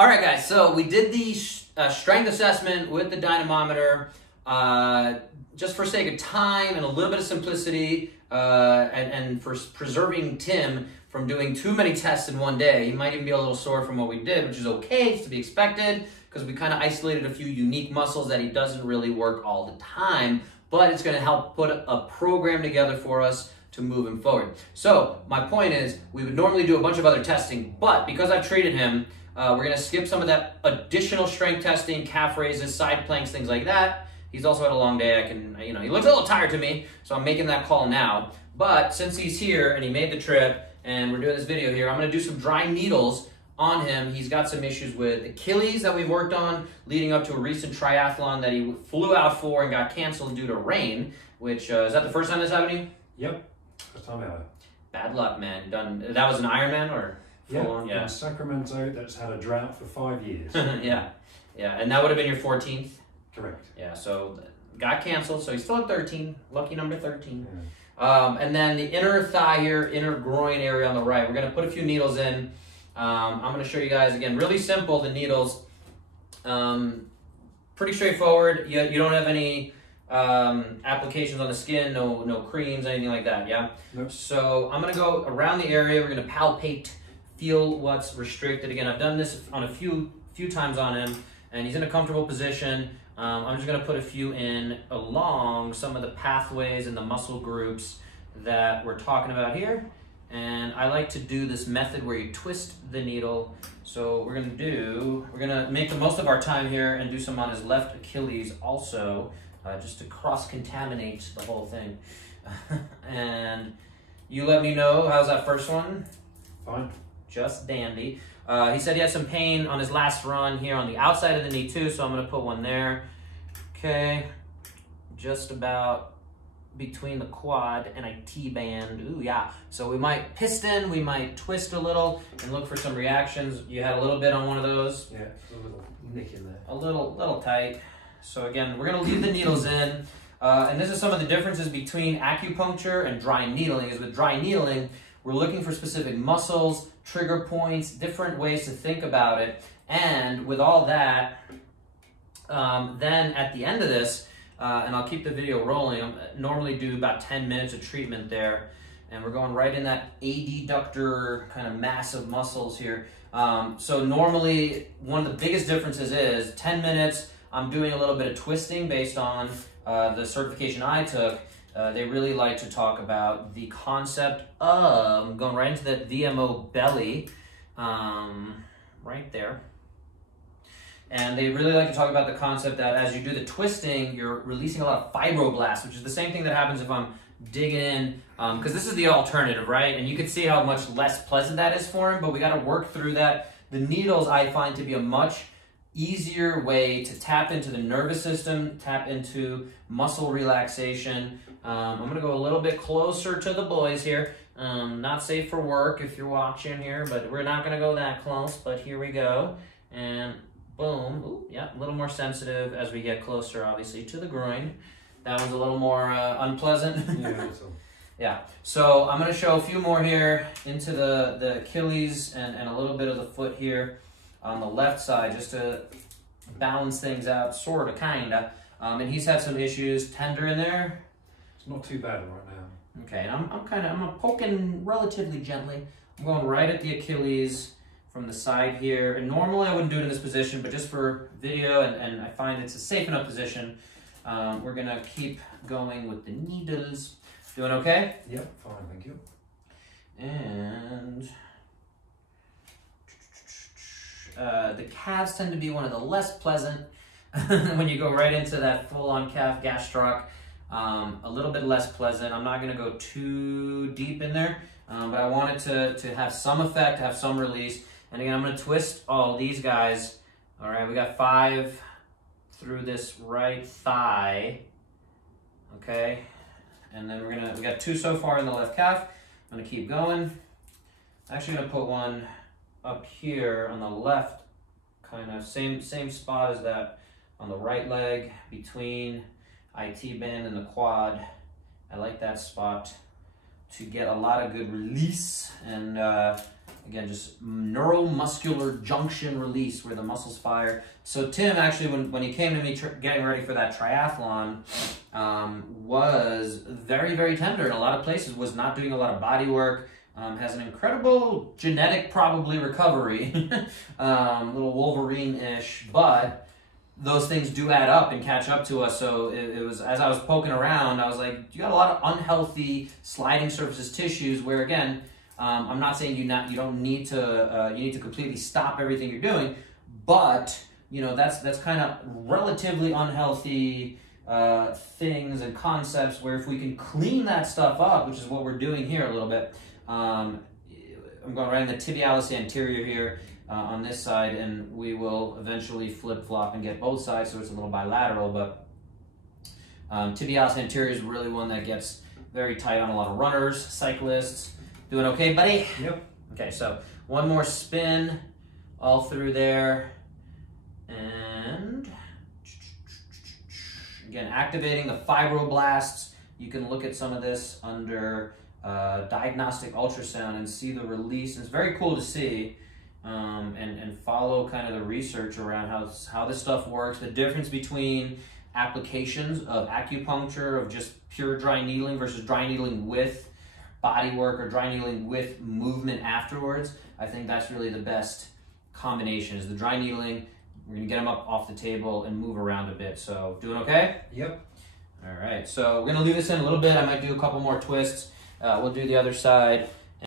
All right, guys, so we did the strength assessment with the dynamometer. Just for sake of time and a little bit of simplicity, and for preserving Tim from doing too many tests in one day. He might even be a little sore from what we did, which is okay, it's to be expected, because we kind of isolated a few unique muscles that he doesn't really work all the time, but it's going to help put a program together for us to move him forward. So my point is, we would normally do a bunch of other testing, but because I've treated him, we're going to skip some of that additional strength testing, calf raises, side planks, things like that. He's also had a long day. He looks a little tired to me, so I'm making that call now. But since he's here and he made the trip and we're doing this video here, I'm going to do some dry needles on him. He's got some issues with Achilles that we've worked on leading up to a recent triathlon that he flew out for and got canceled due to rain, which, is that the first time this happened to you? Yep, first time ever. Bad luck, man. That was an Ironman or full on? Yeah, in Sacramento that's had a drought for 5 years. Yeah, and that would have been your 14th? Correct. Yeah, so got canceled, so he's still at 13, lucky number 13. Yeah. And then the inner thigh here, inner groin area on the right, we're gonna put a few needles in. I'm gonna show you guys, again, really simple, the needles. Pretty straightforward. You don't have any applications on the skin, no creams, anything like that, yeah? Nope. So I'm gonna go around the area, we're gonna palpate, feel what's restricted. Again, I've done this on a few times on him, and he's in a comfortable position. I'm just gonna put a few in along some of the pathways and the muscle groups that we're talking about here. And I like to do this method where you twist the needle. So we're gonna make the most of our time here and do some on his left Achilles also, just to cross-contaminate the whole thing. And you let me know, how's that first one? Fine. Just dandy. He said he had some pain on his last run here on the outside of the knee too, so I'm gonna put one there. Okay, just about between the quad and a T-band. Ooh, yeah. So we might piston, we might twist a little and look for some reactions. You had a little bit on one of those. Yeah, a little nick in there. A little tight. So again, we're gonna leave the needles in. And this is some of the differences between acupuncture and dry needling. Is with dry needling, we're looking for specific muscles, trigger points, different ways to think about it. And with all that, then at the end of this, and I'll keep the video rolling, I normally do about 10 minutes of treatment there. And we're going right in that adductor kind of mass of muscles here. So normally, one of the biggest differences is 10 minutes, I'm doing a little bit of twisting based on the certification I took. They really like to talk about the concept of going right into that VMO belly, right there. And they really like to talk about the concept that as you do the twisting, you're releasing a lot of fibroblasts, which is the same thing that happens if I'm digging in, because this is the alternative, right? And you can see how much less pleasant that is for him, but we got to work through that. The needles I find to be a much easier way to tap into the nervous system, tap into muscle relaxation. I'm gonna go a little bit closer to the boys here. Not safe for work if you're watching here, but we're not gonna go that close, but here we go. And boom, ooh, yeah, a little more sensitive as we get closer, obviously, to the groin. That one's a little more unpleasant. Yeah, yeah, so I'm gonna show a few more here into the Achilles and a little bit of the foot here on the left side, just to balance things out, sorta, kinda. And he's had some issues. Tender in there? it's not too bad right now. Okay, and I'm poking relatively gently. I'm going right at the Achilles from the side here. And normally I wouldn't do it in this position, but just for video, and I find it's a safe enough position, we're gonna keep going with the needles. Doing okay? Yep, fine, thank you. And the calves tend to be one of the less pleasant when you go right into that full-on calf gastroc. A little bit less pleasant. I'm not going to go too deep in there, but I want it to have some effect, have some release. And again, I'm going to twist all these guys. All right, we got 5 through this right thigh. Okay, and then we got 2 so far in the left calf. I'm going to keep going. I'm actually going to put one up here on the left, kind of same spot as that on the right leg between IT band and the quad. I like that spot to get a lot of good release, and Again, just neuromuscular junction release where the muscles fire. So Tim actually, when he came to me getting ready for that triathlon, was very, very tender in a lot of places, was not doing a lot of body work, has an incredible genetic probably recovery, little Wolverine-ish, but those things do add up and catch up to us. So it was, as I was poking around, I was like, you got a lot of unhealthy sliding surfaces tissues where, again, I'm not saying you don't need to, you need to completely stop everything you're doing, but, you know, that's kind of relatively unhealthy things and concepts where if we can clean that stuff up, which is what we're doing here a little bit, I'm going right in the tibialis anterior here, on this side, and we will eventually flip-flop and get both sides, so it's a little bilateral, but tibialis anterior is really one that gets very tight on a lot of runners, cyclists. Doing okay, buddy? Yep. Okay, so one more spin all through there, and again, activating the fibroblasts. You can look at some of this under diagnostic ultrasound and see the release. It's very cool to see. And follow kind of the research around how this stuff works, the difference between applications of acupuncture, of just pure dry needling versus dry needling with body work or dry needling with movement afterwards. I think that's really the best combination, is the dry needling. We're gonna get them up off the table and move around a bit. So doing okay? Yep. All right, so we're gonna leave this in a little bit. I might do a couple more twists. We'll do the other side.